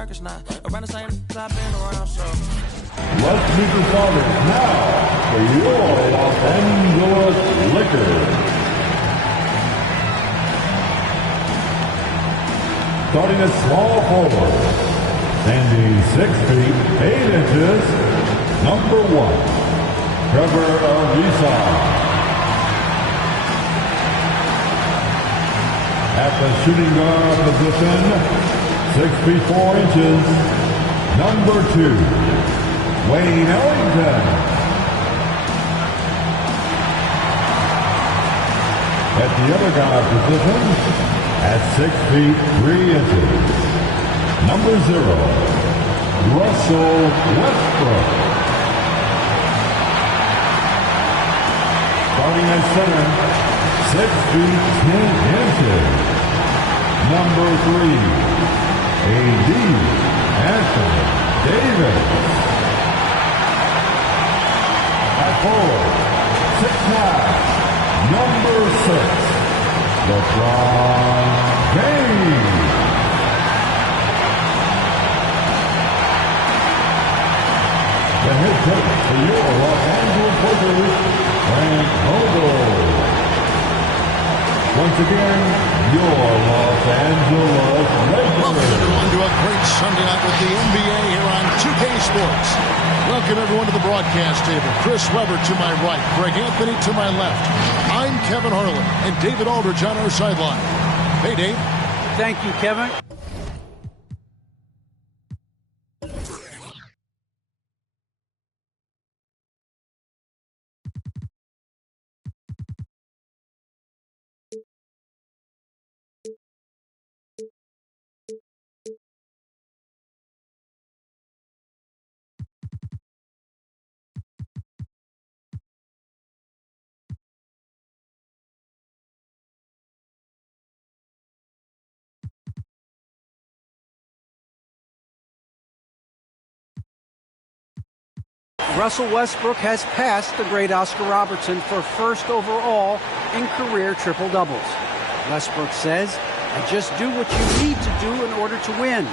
Let's meet the starters now for your Los Angeles Lakers. Starting at small forward, standing 6 feet 8 inches, number 1, Trevor Ariza. At the shooting guard position, 6 feet 4 inches, number 2, Wayne Ellington. At the other guard position, at 6 feet 3 inches, number 0, Russell Westbrook. Starting at center, 6 feet 10 inches, number 3, A.D. Anthony Davis. At forward, 6'9", number 6, LeBron James. The head coach for your Los Angeles Lakers, Frank Vogel. Once again, your Los Angeles Lakers. Welcome, everyone, to a great Sunday night with the NBA here on 2K Sports. Welcome, everyone, to the broadcast table. Chris Webber to my right, Greg Anthony to my left. I'm Kevin Harlan, and David Aldridge on our sideline. Hey, Dave. Thank you, Kevin. Russell Westbrook has passed the great Oscar Robertson for first overall in career triple-doubles. Westbrook says, "I just do what you need to do in order to win.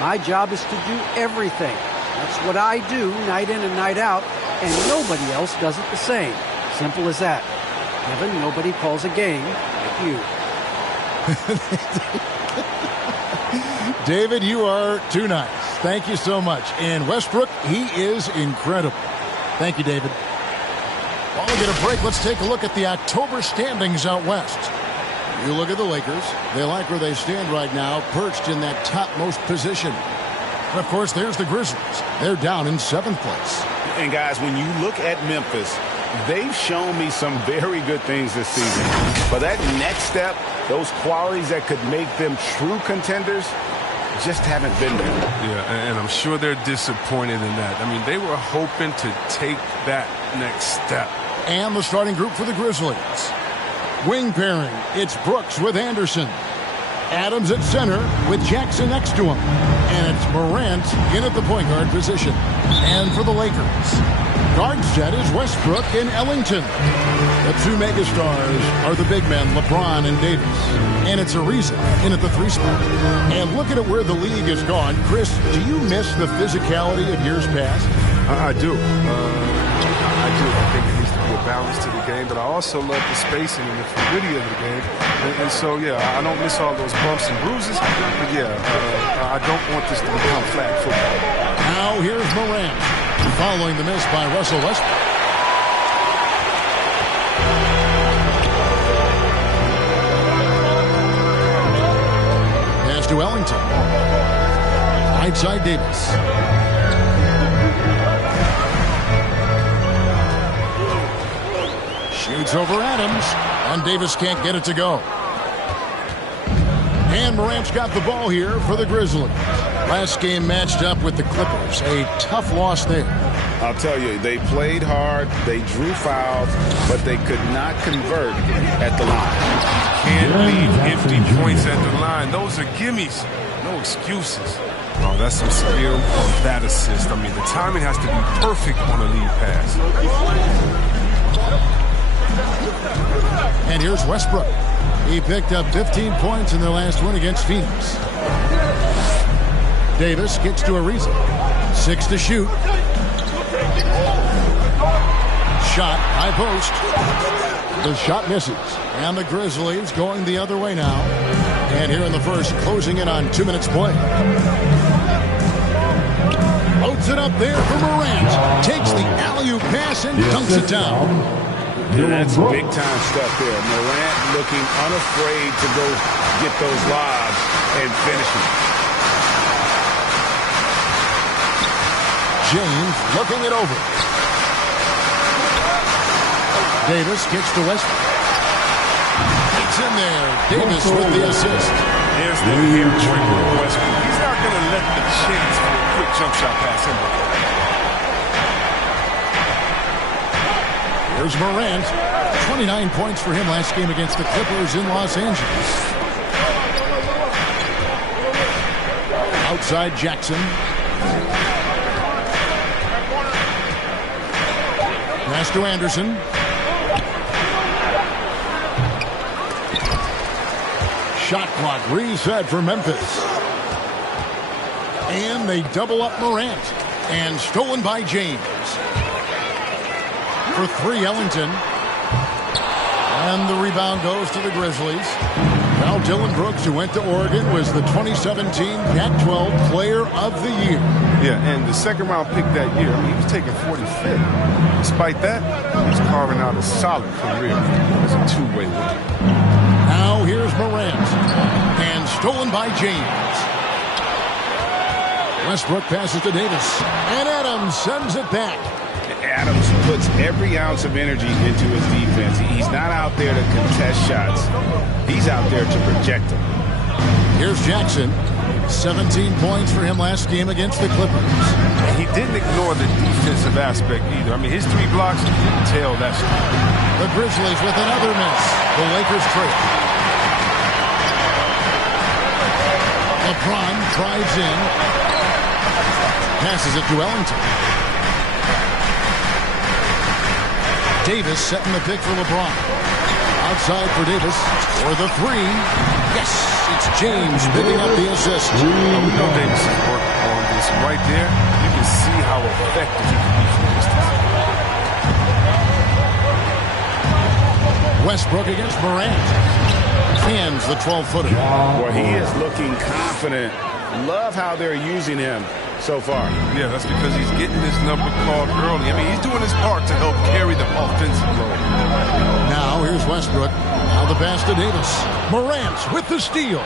My job is to do everything. That's what I do night in and night out, and nobody else does it the same. Simple as that. Kevin, nobody calls a game like you." David, you are too nice. Thank you so much. And Westbrook, he is incredible. Thank you, David. While we get a break, let's take a look at the October standings out west. You look at the Lakers. They like where they stand right now, perched in that topmost position. And of course, there's the Grizzlies. They're down in 7th place. And guys, when you look at Memphis, they've shown me some very good things this season. But that next step, those qualities that could make them true contenders, just haven't been there. Yeah, and I'm sure they're disappointed in that. I mean, they were hoping to take that next step. And the starting group for the Grizzlies. Wing pairing, it's Brooks with Anderson. Adams at center with Jackson next to him. And it's Morant in at the point guard position. And for the Lakers, guard set is Westbrook and Ellington. The two megastars are the big men, LeBron and Davis. And it's Ariza in at the 3 spot. And looking at where the league has gone, Chris, do you miss the physicality of years past? I do. I do. I think there needs to be a balance to the game, but I also love the spacing and the fluidity of the game. And so, yeah, I don't miss all those bumps and bruises. But, yeah, I don't want this to become flag football. Now here's Morant, following the miss by Russell Westbrook. Pass to Ellington. Right side Davis. Shoots over Adams, and Davis can't get it to go. And Morant's got the ball here for the Grizzlies. Last game matched up with the Clippers. A tough loss there. I'll tell you, they played hard, they drew fouls, but they could not convert at the line. Can't leave empty points at the line. Those are gimmies. No excuses. Oh, that's some skill on that assist. I mean, the timing has to be perfect on a lead pass. And here's Westbrook. He picked up 15 points in their last win against Phoenix. Davis gets to Ariza. 6 to shoot. Shot, high post. The shot misses. And the Grizzlies going the other way now. And here in the first, closing in on 2 minutes play. Loads it up there for Morant. Takes the alley-oop pass and dunks it down. And that's big-time stuff there. Morant looking unafraid to go get those lobs and finish them. James looking it over. Davis gets to Westbrook. It's in there. Davis with the assist. There's the hair trick with Westbrook. He's not going to let the chance for a quick jump shot pass him. Here's Morant. 29 points for him last game against the Clippers in Los Angeles. Outside Jackson. Pass to Anderson. Shot clock reset for Memphis. And they double up Morant. And stolen by James. For 3, Ellington. And the rebound goes to the Grizzlies. Now Dylan Brooks, who went to Oregon, was the 2017 Pac-12 Player of the Year. Yeah, and the second-round pick that year, I mean, he was taken 45th. Despite that, he's carving out a solid career as a two-way winner. Now here's Morant. And stolen by James. Westbrook passes to Davis. And Adams sends it back. Adams puts every ounce of energy into his defense. He's not out there to contest shots. He's out there to project them. Here's Jackson. 17 points for him last game against the Clippers. And he didn't ignore the defensive aspect either. I mean, his 3 blocks, you can tell that's... The Grizzlies with another miss. The Lakers trail. LeBron drives in. Passes it to Ellington. Davis setting the pick for LeBron. Outside for Davis for the 3. Yes, it's James picking up the assist. We know Davis is working on this. Right there, you can see how effective he can be from distance. Westbrook against Morant. Cans the 12-footer. Well, he is looking confident. Love how they're using him so far. Yeah, that's because he's getting his number called early. I mean, he's doing his part to help carry the offensive load. Now here's Westbrook. Now the pass to Davis. Morant with the steal.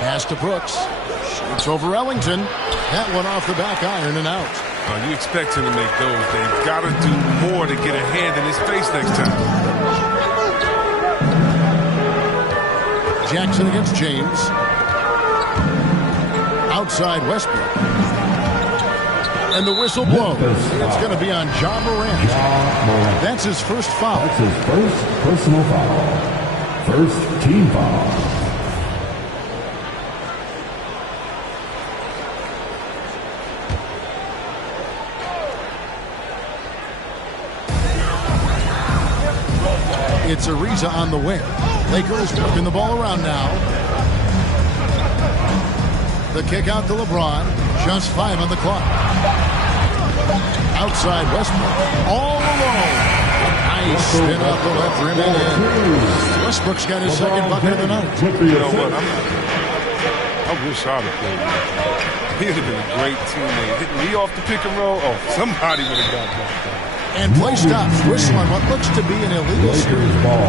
Pass to Brooks. Shoots over Ellington. That one off the back iron and out. You expect him to make those. They've got to do more to get a hand in his face next time. Jackson against James. Outside Westbrook. And the whistle blows. It's going to be on John Morant. That's his first foul. That's his first personal foul. First team foul. It's Ariza on the wing. Lakers working the ball around now. The kick out to LeBron. Just 5 on the clock. Outside Westbrook. All alone. Nice spin off the left rim and in. Westbrook's got his second bucket of the night. You know what? I wish I'd have played. He'd have been a great teammate. Hitting me off the pick and roll. Oh, somebody would have got that. And play stops. Whistle on what looks to be an illegal series ball.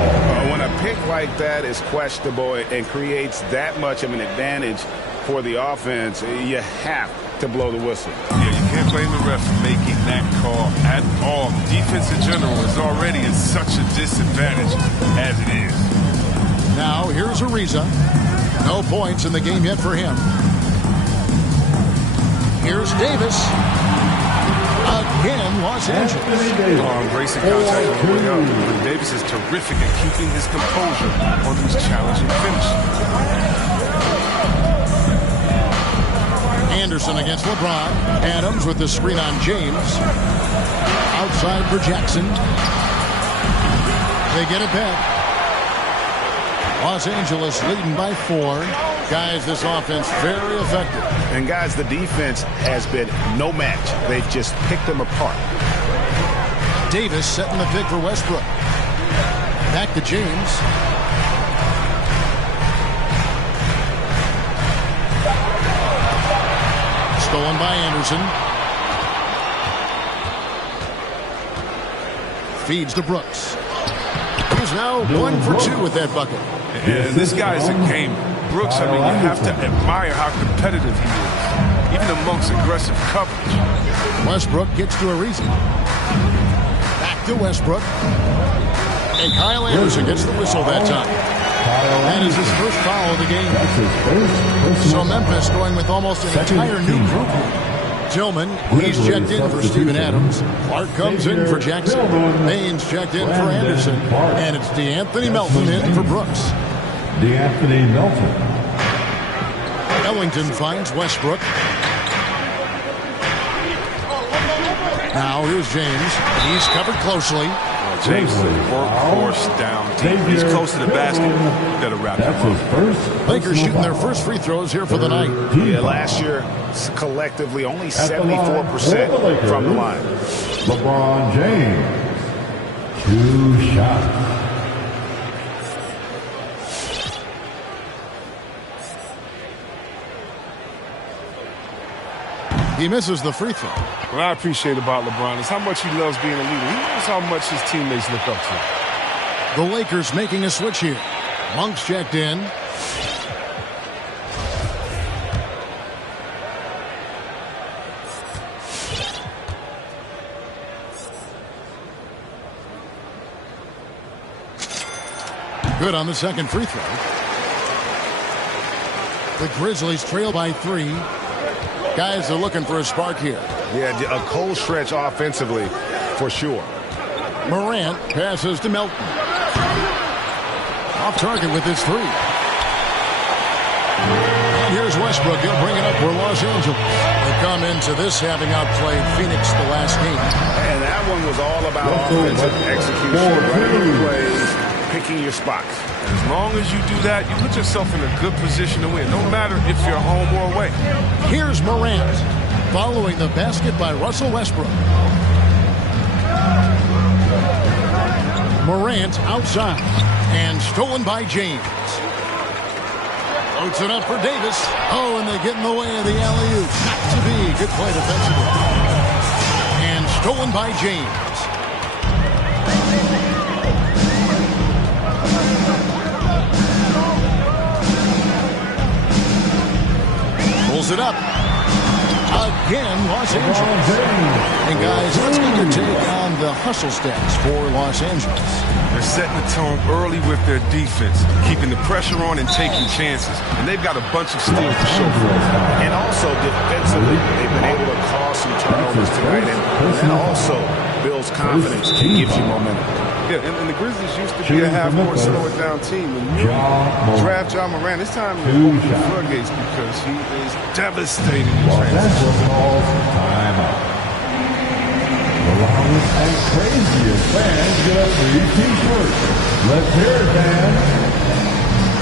When a pick like that is questionable and creates that much of an advantage for the offense, you have to blow the whistle. Yeah, you can't blame the ref for making that call at all. Defense in general is already in such a disadvantage as it is. Now here's Ariza. No points in the game yet for him. Here's Davis. Again, Los Angeles. Embracing contact on the way up. Davis is terrific at keeping his composure on these challenging finishes. Anderson against LeBron. Adams with the screen on James. Outside for Jackson. They get it back. Los Angeles leading by 4. Guys, this offense very effective. And guys, the defense has been no match. They've just picked them apart. Davis setting the pick for Westbrook. Back to James. Stolen by Anderson. Feeds to Brooks. He's now 1 for 2 with that bucket. And this guy's a gamer. Brooks, I mean, you have to admire how competitive he is, even amongst aggressive coverage. Westbrook gets to Ariza. Back to Westbrook. And Kyle Anderson gets the whistle that time. That is his first foul of the game. So Memphis going with almost an entire new group here. Tillman, he's checked in for Steven Adams. Clark comes in for Jackson. Haynes checked in for Anderson. And it's DeAnthony Melton in for Brooks. DeAnthony Melton. Ellington finds Westbrook. Now here's James. He's covered closely. James is a workhorse down deep. He's close to the basket. You gotta wrap him up. Lakers shooting their first free throws here for the night. Yeah, last year, collectively, only 74% from the line. LeBron James. 2 shots. He misses the free throw. What I appreciate about LeBron is how much he loves being a leader. He knows how much his teammates look up to him. The Lakers making a switch here. Monk's checked in. Good on the second free throw. The Grizzlies trail by 3. Guys are looking for a spark here. Yeah, a cold stretch offensively, for sure. Morant passes to Melton. Off target with his 3. And here's Westbrook. He'll bring it up for Los Angeles. They come into this having outplayed Phoenix the last game. And that one was all about offensive execution, running plays, picking your spots. As long as you do that, you put yourself in a good position to win, no matter if you're home or away. Here's Morant, following the basket by Russell Westbrook. Morant outside, and stolen by James. Floats it up for Davis. Oh, and they get in the way of the alley-oop. Not to be. Good play defensively. And stolen by James. Pulls it up. Again, Los Angeles. And guys, let's get your take on the hustle stats for Los Angeles. They're setting the tone early with their defense, keeping the pressure on and taking chances. And they've got a bunch of steals to show for it. And also defensively, they've been able to cause some turnovers tonight. And that also builds confidence and gives you momentum. Yeah, and the Grizzlies used to be a half-court slow-it-down team. When you draft John Moran, it's time to open the floodgates because he is devastating in transition. Time out. The loudest and craziest fans get a free T-shirt. Let's hear it, fans.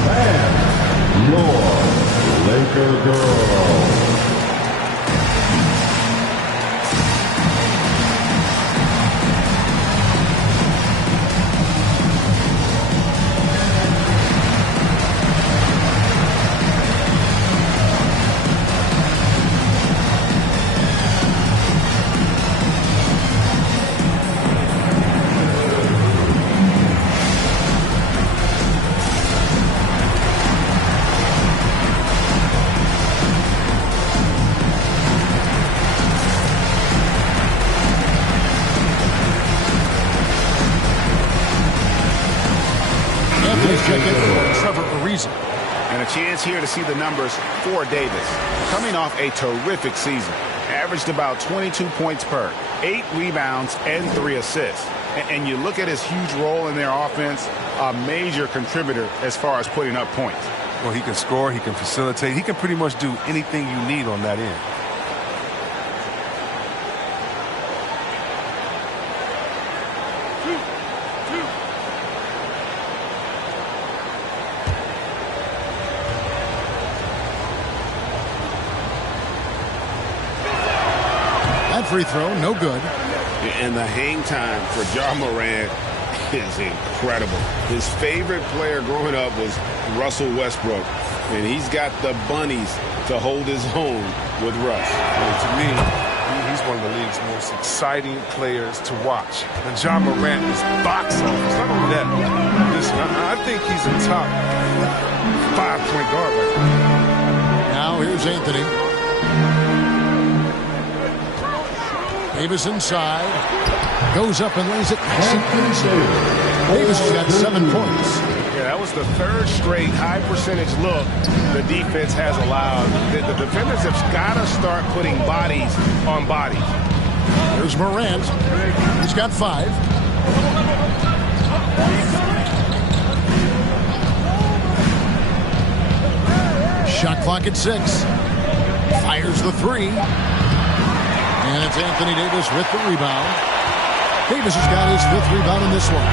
Fans, your Laker girl. And a chance here to see the numbers for Davis. Coming off a terrific season. Averaged about 22 points per, 8 rebounds, and 3 assists. And you look at his huge role in their offense, a major contributor as far as putting up points. Well, he can score, he can facilitate, he can pretty much do anything you need on that end. free throw, no good. And the hang time for Ja Morant is incredible. His favorite player growing up was Russell Westbrook, and he's got the bunnies to hold his own with Russ. To me, he's one of the league's most exciting players to watch. And Ja Morant is box office. Not only that, listen, I think he's a top 5-point guard right now. Now here's Anthony. Davis inside. Goes up and lays it. Davis has got 7 points. Yeah, that was the third straight high percentage look the defense has allowed. The defenders have got to start putting bodies on bodies. There's Morant. He's got 5. Shot clock at 6. Fires the 3. And it's Anthony Davis with the rebound. Davis has got his 5th rebound in this one.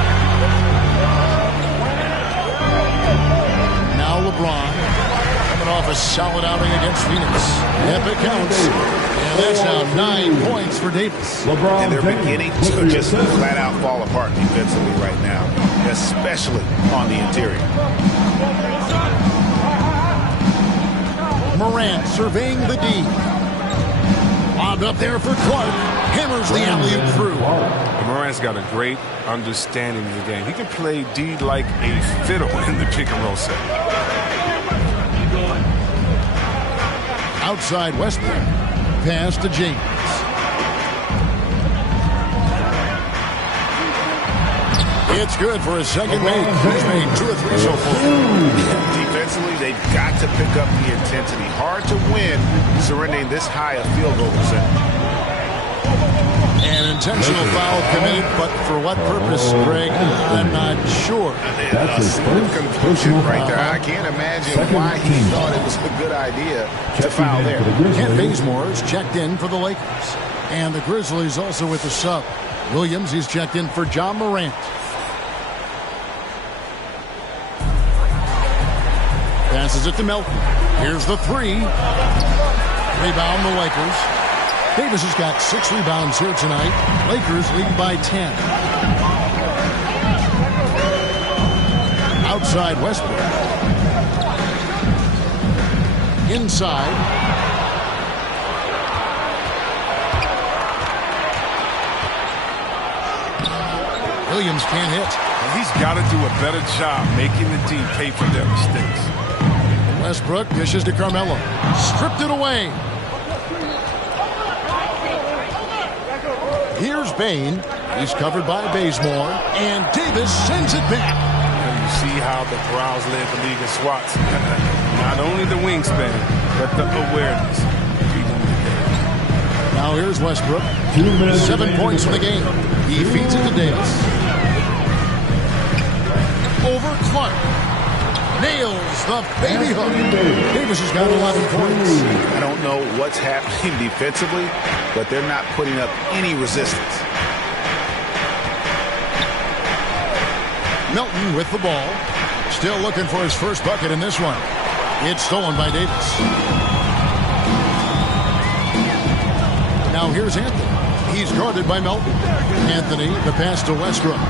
Now LeBron coming off a solid outing against Phoenix. Epic counts. And that's now 9 points for Davis. And they're beginning to just flat out fall apart defensively right now, especially on the interior. Morant surveying the D. Lobbed up there for Clark. Hammers the alley-oop through. Morant's got a great understanding of the game. He can play D like a fiddle in the pick and roll set. Outside Westbrook. Pass to James. It's good for a second make. He's made 2 or 3 so far. Defensively, they've got to pick up the intensity. Hard to win surrendering this high a field goal percentage. An intentional foul committed, but for what purpose, Greg? I'm not sure. A smooth conclusion right there. I can't imagine why he thought it was a good idea to foul there. Kent Bazemore is checked in for the Lakers. And the Grizzlies also with the sub. Williams, he's checked in for Ja Morant. Passes it to Melton. Here's the 3. Rebound the Lakers. Davis has got 6 rebounds here tonight. Lakers lead by 10. Outside Westbrook. Inside. Williams can't hit. And he's got to do a better job making the D pay for their mistakes. Westbrook dishes to Carmelo. Stripped it away. Here's Bain. He's covered by Bazemore. And Davis sends it back. And you see how the Browns led the league in swats. Not only the wingspan, but the awareness. Now here's Westbrook. 7 points in the game. He feeds it to Davis. Over Clark. Nails the baby hook. Davis has got 11 points. I don't know what's happening defensively, but they're not putting up any resistance. Melton with the ball. Still looking for his first bucket in this one. It's stolen by Davis. Now here's Anthony. He's guarded by Melton. Anthony, the pass to Westbrook.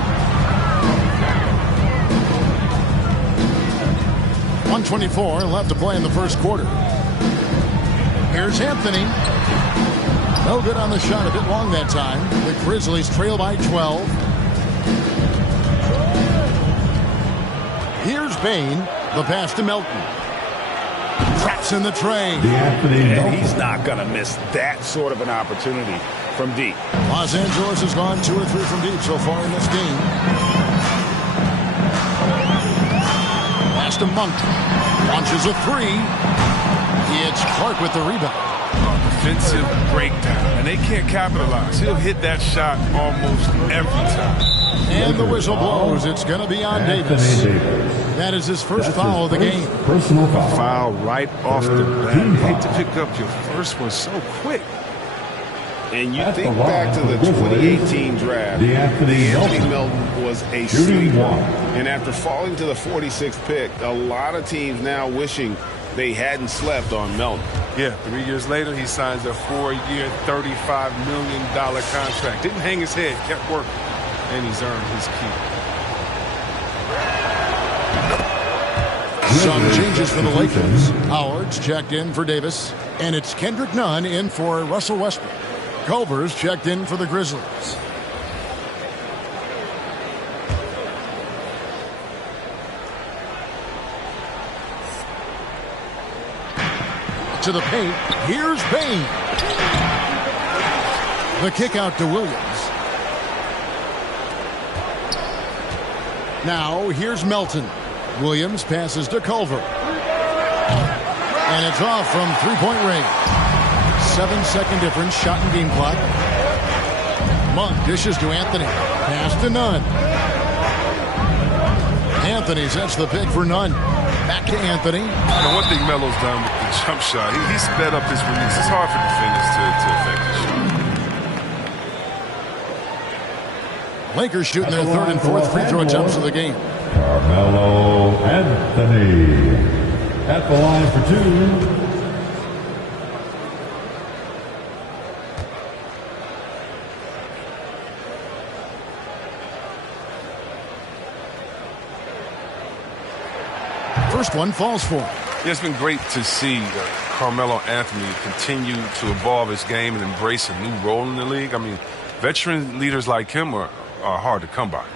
1:24 left to play in the first quarter. Here's Anthony. No good on the shot, a bit long that time. The Grizzlies trail by 12. Here's Bain. The pass to Melton. Traps in the tray. And he's not going to miss that sort of an opportunity from deep. Los Angeles has gone 2 or 3 from deep so far in this game. Pass to Monk. Launches a 3. It's Clark with the rebound. Defensive breakdown. And they can't capitalize. He'll hit that shot almost every time. And the whistle blows. It's going to be on Davis. That is his first foul of the game. Personal foul. Foul right off the bat. You hate to pick up your first one so quick. And you think back to the 2018 draft, Anthony Melton was a sleeper. And after falling to the 46th pick, a lot of teams now wishing they hadn't slept on Melton. Yeah, 3 years later, he signs a 4-year, $35 million contract. Didn't hang his head, kept working, and he's earned his keep. Some changes for the Lakers. Howard's checked in for Davis, and it's Kendrick Nunn in for Russell Westbrook. Culver's checked in for the Grizzlies. To the paint. Here's Bain. The kick out to Williams. Now here's Melton. Williams passes to Culver. And it's off from three-point range. 7-second difference, shot and game clock. Monk dishes to Anthony. Pass to Nunn. Anthony sets the pick for Nunn. Back to Anthony. And one thing Melo's done with the jump shot, he sped up his release. It's hard for defenders to affect the shot. Lakers shooting their third and fourth free throw attempts of the game. Carmelo Anthony at the line for two. First one falls for him. It's been great to see Carmelo Anthony continue to evolve his game and embrace a new role in the league. I mean, veteran leaders like him are hard to come by.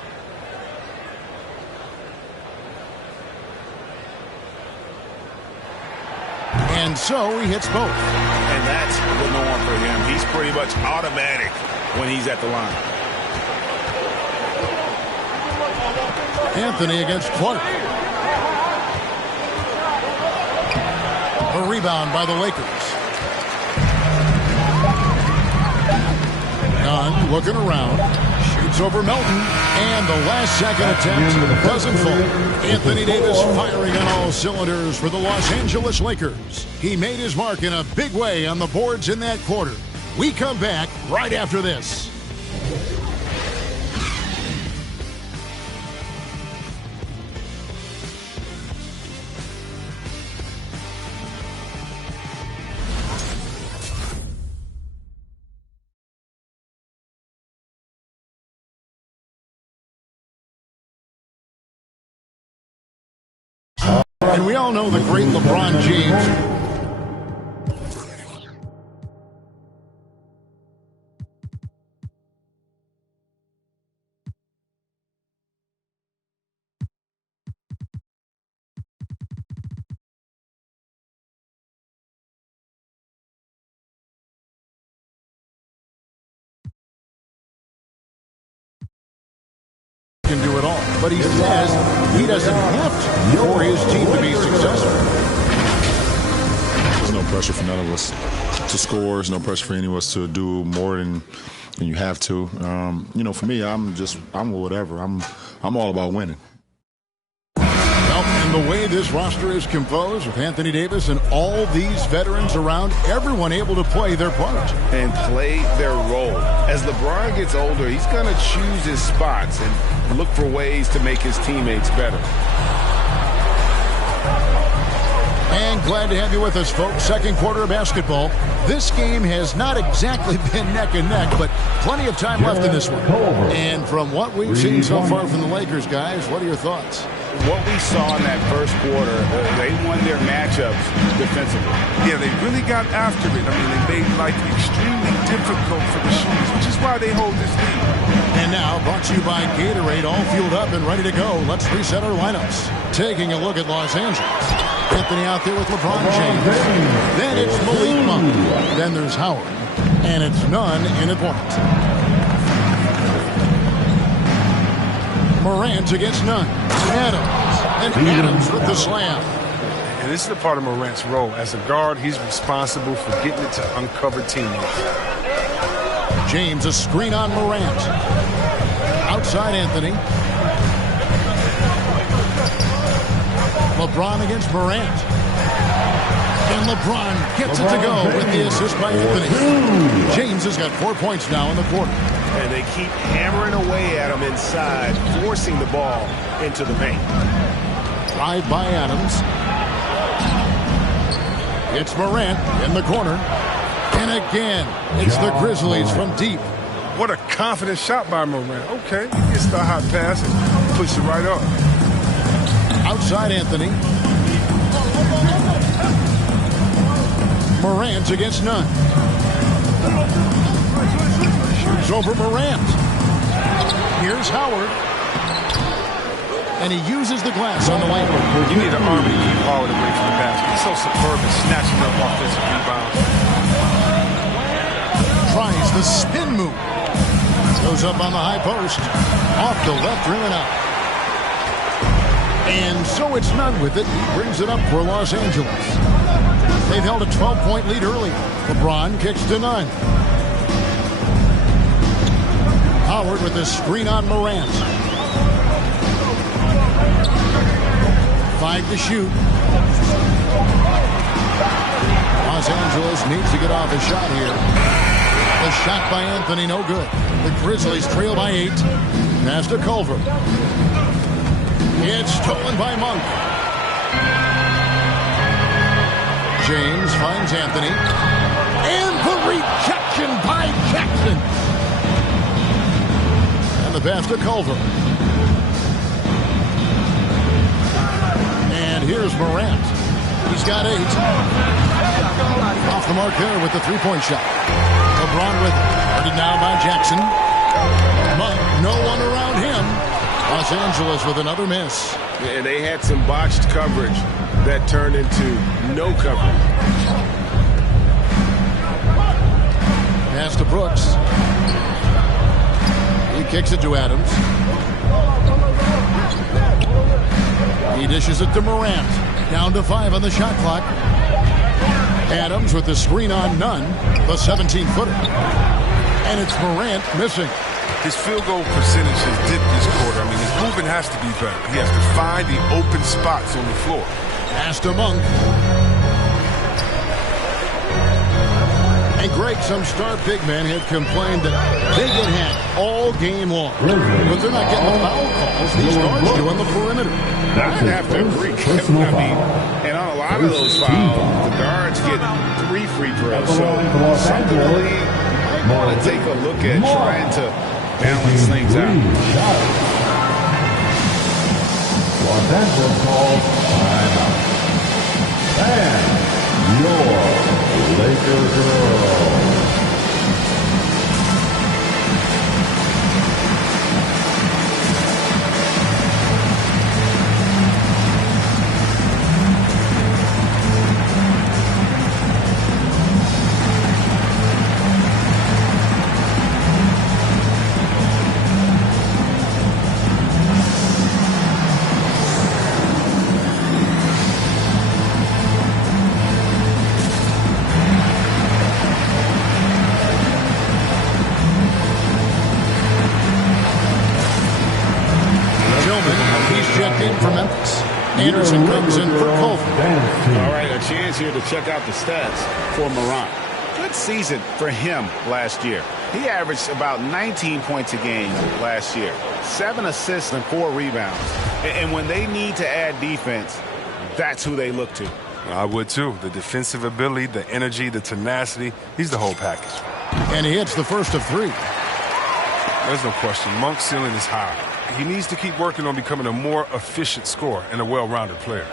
And so he hits both. And that's the norm for him. He's pretty much automatic when he's at the line. Anthony against Clark. A rebound by the Lakers. Nunn looking around. Shoots over Melton. And the last second attempt doesn't fall. Anthony Davis firing on all cylinders for the Los Angeles Lakers. He made his mark in a big way on the boards in that quarter. We come back right after this. And we all know the great LeBron James. Can do it all, but he says he doesn't have to for his team to be successful. There's no pressure for none of us to score. There's no pressure for any of us to do more than you have to. You know, for me, I'm whatever. I'm all about winning. Well, and the way this roster is composed with Anthony Davis and all these veterans around, everyone able to play their part. And play their role. As LeBron gets older, he's going to choose his spots and look for ways to make his teammates better. And glad to have you with us, folks. Second quarter of basketball. This game has not exactly been neck and neck, but plenty of time left in this one. And from what we've seen so far from the Lakers, guys, what are your thoughts? What we saw in that first quarter, they won their matchups defensively. Yeah, they really got after it. I mean, they made life extremely difficult for the shooters, which is why they hold this lead. And now, brought to you by Gatorade, all fueled up and ready to go. Let's reset our lineups. Taking a look at Los Angeles. Anthony out there with LeBron James. Then it's Malik Monk. Then there's Howard. And it's Nunn in at point. Morant against Nunn. Adams. And Adams with the slam. And this is the part of Morant's role. As a guard, he's responsible for getting it to uncovered teammates. James, a screen on Morant. Outside Anthony. LeBron against Morant. And LeBron gets it to go with the assist by Anthony. James has got 4 points now in the quarter. And they keep hammering away at him inside, forcing the ball into the paint. Drive by Adams. It's Morant in the corner. And again, it's the Grizzlies from deep. What a confident shot by Morant. Okay, he gets the hot pass and puts it right up. Outside Anthony. Morant against none. Shoots over Morant. Here's Howard. And he uses the glass on the lane. You need an army to keep Howard away from the basket. He's so superb at snatching up offensive rebounds. Tries the spin move. Goes up on the high post. Off the left rim and out. And so it's not with it. He brings it up for Los Angeles. They've held a 12-point lead early. LeBron kicks to none. Howard with the screen on Morant. 5 to shoot. Los Angeles needs to get off a shot here. The shot by Anthony, no good. The Grizzlies trail by 8. Pass to Culver. It's stolen by Monk. James finds Anthony. And the rejection by Jackson. And the pass to Culver. And here's Morant. He's got 8. Off the mark there with the three-point shot. LeBron with it. Guarded now by Jackson. But no one around him. Los Angeles with another miss. And they had some botched coverage that turned into no coverage. Pass to Brooks. He kicks it to Adams. He dishes it to Morant. Down to 5 on the shot clock. Adams with the screen on none. The 17-footer. And it's Morant missing. His field goal percentage has dipped this quarter. I mean, his movement has to be better. He has to find the open spots on the floor. Pass to Monk. And Greg, some star big men have complained that they get hacked all game long. But they're not getting the foul calls these guards do on the perimeter. I'd have to agree. I mean, and on a lot of those fouls, the guards get 3 free throws. So something the league might want to take a look at trying to balance things out. Los Angeles calls timeout. And your Lakers girl. Anderson comes in for Culver. All right, a chance here to check out the stats for Morant. Good season for him last year. He averaged about 19 points a game last year, 7 assists and 4 rebounds. And when they need to add defense, that's who they look to. I would too. The defensive ability, the energy, the tenacity. He's the whole package. And he hits the first of 3. There's no question. Monk's ceiling is high. He needs to keep working on becoming a more efficient scorer and a well-rounded player.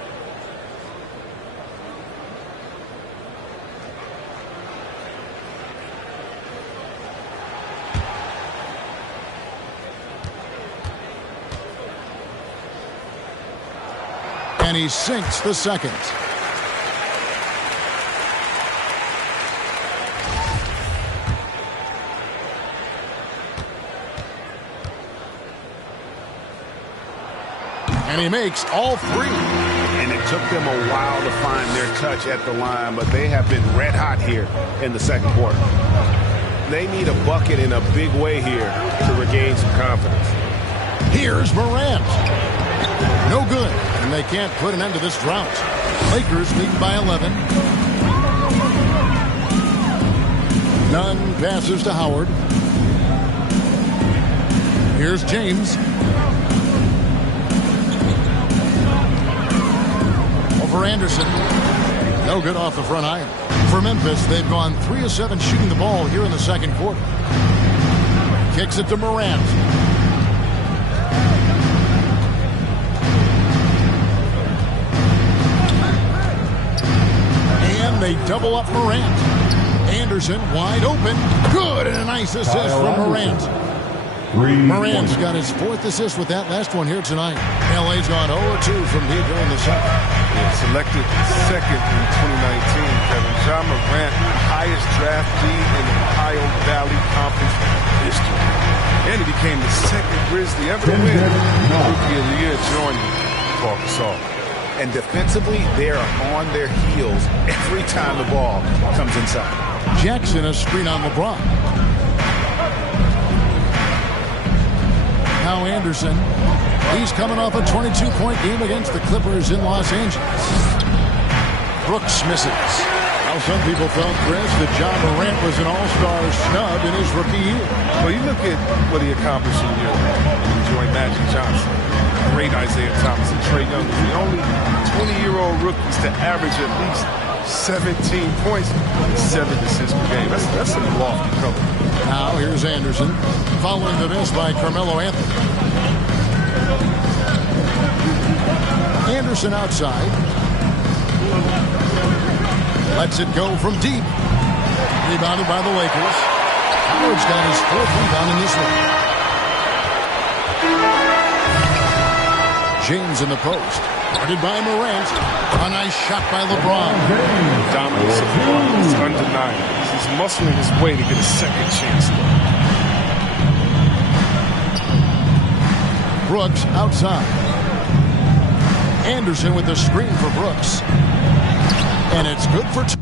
And he sinks the second. And he makes all 3. And it took them a while to find their touch at the line, but they have been red hot here in the second quarter. They need a bucket in a big way here to regain some confidence. Here's Morant. No good, and they can't put an end to this drought. Lakers lead by 11. Nunn passes to Howard. Here's James. Over Anderson. No good off the front iron. For Memphis, they've gone 3 of 7 shooting the ball here in the second quarter. Kicks it to Morant. And they double up Morant. Anderson wide open. Good, and a nice assist from Morant. Morant's got his 4th assist with that last one here tonight. LA's gone 0-2 from deep during the second. Yeah, selected second in 2019, Kevin. Ja Morant, highest draftee in Ohio Valley Conference history. And he became the second Grizzly ever to win Rookie of the Year, joining Paul Gasol. And defensively, they're on their heels every time the ball comes inside. Jackson, a screen on LeBron. Now Anderson. He's coming off a 22-point game against the Clippers in Los Angeles. Brooks misses. Now some people felt, Chris, that Ja Morant was an all-star snub in his rookie year. Well, you look at what he accomplished in year one. Enjoy Magic Johnson, great Isaiah Thomas, and Trae Young was the only 20-year-old rookies to average at least 17 points and 7 assists per game. That's a lofty cover. Now here's Anderson, following the miss by Carmelo Anthony. Anderson outside. Lets it go from deep. Rebounded by the Lakers. Howard's got his 4th rebound in this one. James in the post. Guarded by Morant. A nice shot by LeBron. Dominance of LeBron is undeniable. He's muscling his way to get a second chance. Brooks outside. Anderson with the screen for Brooks. And it's good for two.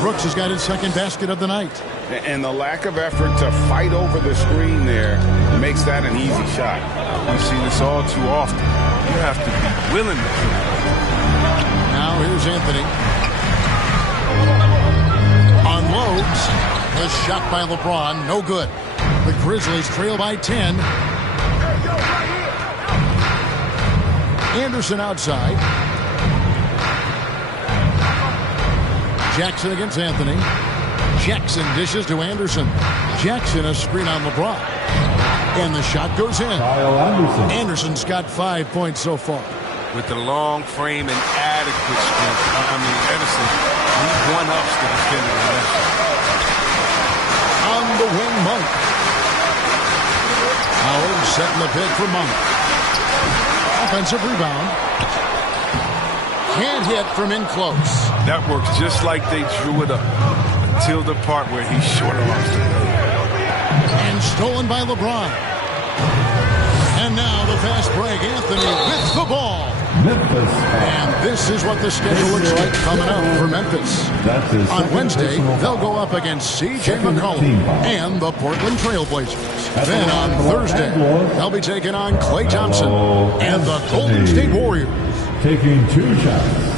Brooks has got his 2nd basket of the night. And the lack of effort to fight over the screen there makes that an easy shot. We see this all too often. You have to be willing to play. Now here's Anthony. Unloads. The shot by LeBron, no good. The Grizzlies trail by 10. Anderson outside. Jackson against Anthony. Jackson dishes to Anderson. Jackson a screen on LeBron. And the shot goes in. Anderson's got 5 points so far. With the long frame and adequate strength, Anderson, he one-ups the defender in that shot. On the wing, Monk. Howard setting the pick for Monk. Offensive rebound. Can't hit from in close. That works just like they drew it up until the part where he's short off the play. And stolen by LeBron. And now the fast break. Anthony with the ball. Memphis. And this is what the schedule looks like coming up for Memphis. On Wednesday, they'll go up against C.J. McCollum and the Portland Trailblazers. Then on Thursday, they'll be taking on Klay Thompson and the Golden State Warriors. Taking 2 shots.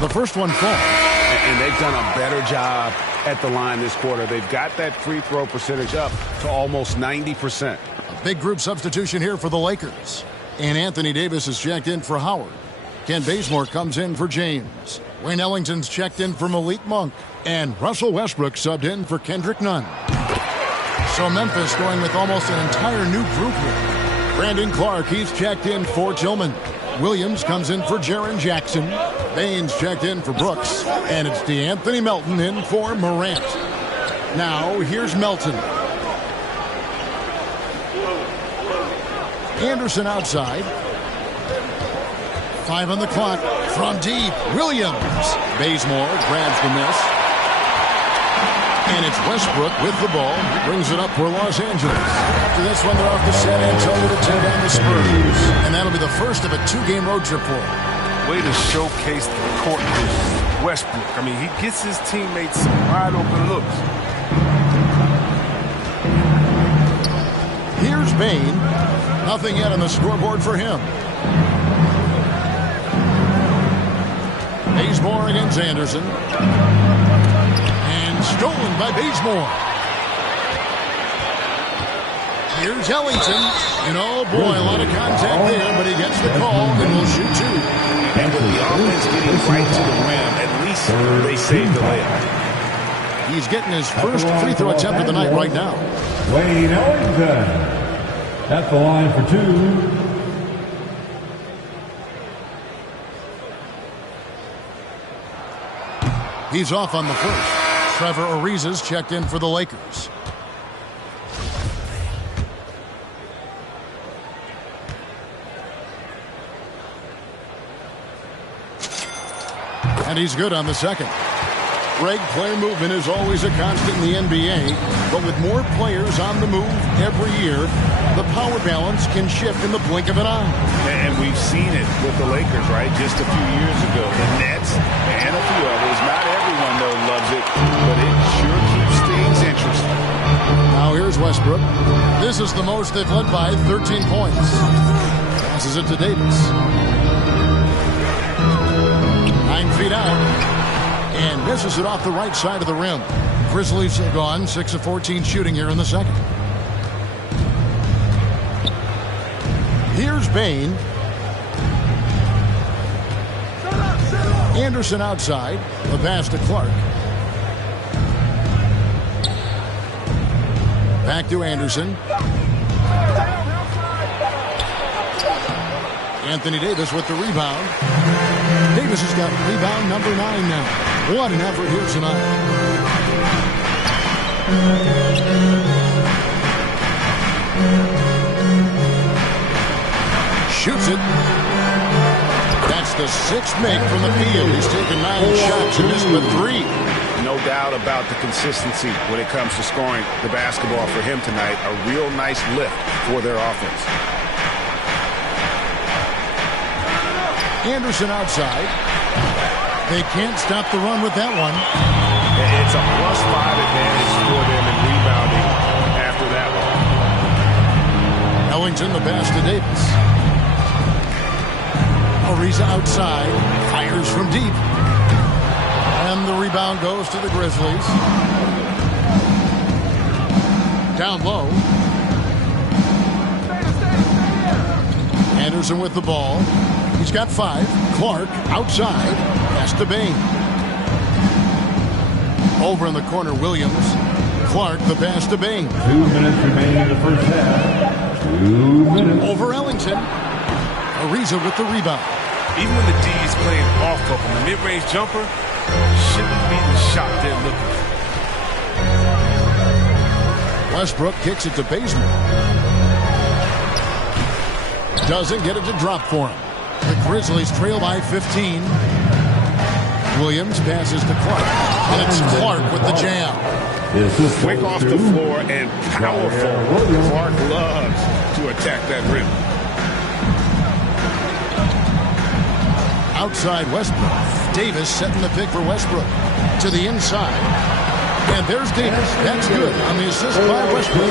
The first one falls. And they've done a better job at the line this quarter. They've got that free throw percentage up to almost 90%. A big group substitution here for the Lakers. And Anthony Davis is checked in for Howard. Ken Bazemore comes in for James. Wayne Ellington's checked in for Malik Monk. And Russell Westbrook subbed in for Kendrick Nunn. So Memphis going with almost an entire new group here. Brandon Clark, he's checked in for Tillman. Williams comes in for Jaren Jackson. Baines checked in for Brooks. And it's DeAnthony Melton in for Morant. Now, here's Melton. Anderson outside. 5 on the clock. From deep, Williams. Bazemore grabs the miss. And it's Westbrook with the ball. Brings it up for Los Angeles. After this one, they're off to San Antonio to take on the Spurs. And that'll be the first of a 2-game road trip for them. Way to showcase the court vision. Westbrook, I mean, he gets his teammates some wide open looks. Here's Bain. Nothing yet on the scoreboard for him. Bazemore against Anderson. And stolen by Bazemore. Here's Ellington. And oh boy, a lot of contact there, but he gets the call and will shoot 2. And with the offense getting right to the rim, at least they saved the layup. He's getting his first free throw attempt of the night right now. Wayne Ellington at the line for 2. He's off on the first. Trevor Ariza's checked in for the Lakers. And he's good on the second. Greg, player movement is always a constant in the NBA, but with more players on the move every year, the power balance can shift in the blink of an eye. And we've seen it with the Lakers, right? Just a few years ago. The Nets and a few others. Not everyone, though, loves it, but it sure keeps things interesting. Now here's Westbrook. This is the most they've led by, 13 points. Passes it to Davis. 9 feet out. And misses it off the right side of the rim. Grizzlies have gone 6 of 14 shooting here in the second. Here's Bain. Anderson outside. The pass to Clark. Back to Anderson. Anthony Davis with the rebound. Davis has got rebound number 9 now. What an effort here tonight. Shoots it. That's the 6th make from the field. He's taken 9 shots and missed but 3. No doubt about the consistency when it comes to scoring the basketball for him tonight. A real nice lift for their offense. Anderson outside. They can't stop the run with that one. It's a +5 advantage for them in rebounding after that one. Ellington, the pass to Davis. Ariza outside. Fires from deep. And the rebound goes to the Grizzlies. Down low. Anderson with the ball. He's got 5. Clark outside. Pass to Bain. Over in the corner, Williams. Clark, the pass to Bain. 2 minutes remaining in the first half. 2 minutes. Over Ellington. Ariza with the rebound. Even when the D is playing off of him, the mid-range jumper shouldn't be the shot they're looking for. Westbrook kicks it to Bazemore. Doesn't get it to drop for him. The Grizzlies trail by 15. Williams passes to Clark. And it's Clark with the jam. Quick off the floor and powerful. Clark loves to attack that rim. Outside Westbrook. Davis setting the pick for Westbrook. To the inside. And there's Davis. That's good on the assist by Westbrook.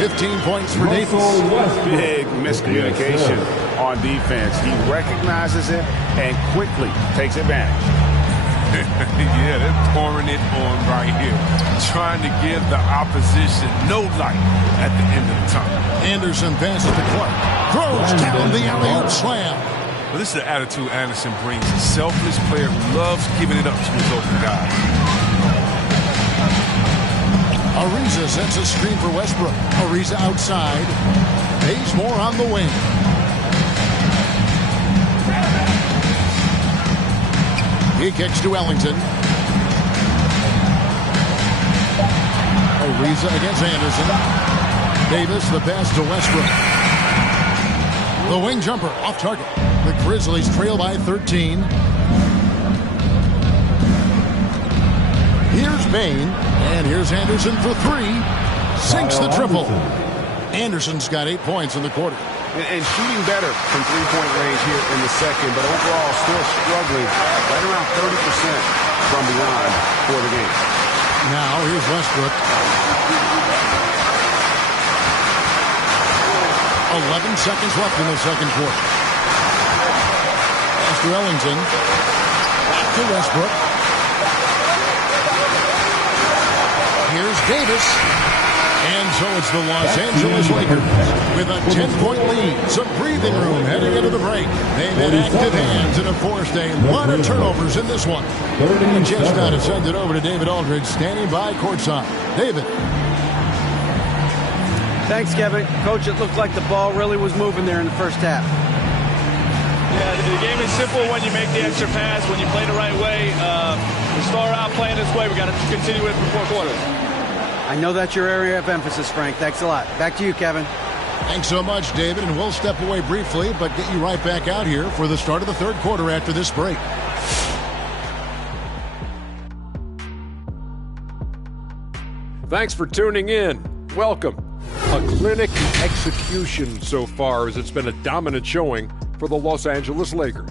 15 points for Davis. Big miscommunication on defense. He recognizes it and quickly takes advantage. Yeah, they're pouring it on right here. Trying to give the opposition no light at the end of the tunnel. Anderson passes to Clark. Throws down the alley-oop slam. Well, this is the attitude Anderson brings. A selfless player who loves giving it up to his open guys. Ariza sets a screen for Westbrook. Ariza outside. Bazemore on the wing. He kicks to Ellington. Ariza against Anderson. Davis, the pass to Westbrook. The wing jumper off target. The Grizzlies trail by 13. Here's Bain, and here's Anderson for three. Sinks the triple. Anderson's got 8 points in the quarter. And shooting better from three-point range here in the second, but overall still struggling right around 30% from beyond for the game. Now here's Westbrook. 11 seconds left in the second quarter. After Ellington. Back to Westbrook. Here's Davis. And so it's the Los Angeles Lakers with a 10-point lead. Some breathing room heading into the break. They've had active hands and have forced a lot of turnovers in this one. And just now to send it over to David Aldridge, standing by courtside. David. Thanks, Kevin. Coach, it looked like the ball really was moving there in the first half. Yeah, the game is simple when you make the extra pass, when you play the right way. We start out playing this way. We got to continue it for 4 quarters. I know that's your area of emphasis, Frank. Thanks a lot. Back to you, Kevin. Thanks so much, David. And we'll step away briefly, but get you right back out here for the start of the third quarter after this break. Thanks for tuning in. Welcome. A clinic execution so far, as it's been a dominant showing for the Los Angeles Lakers.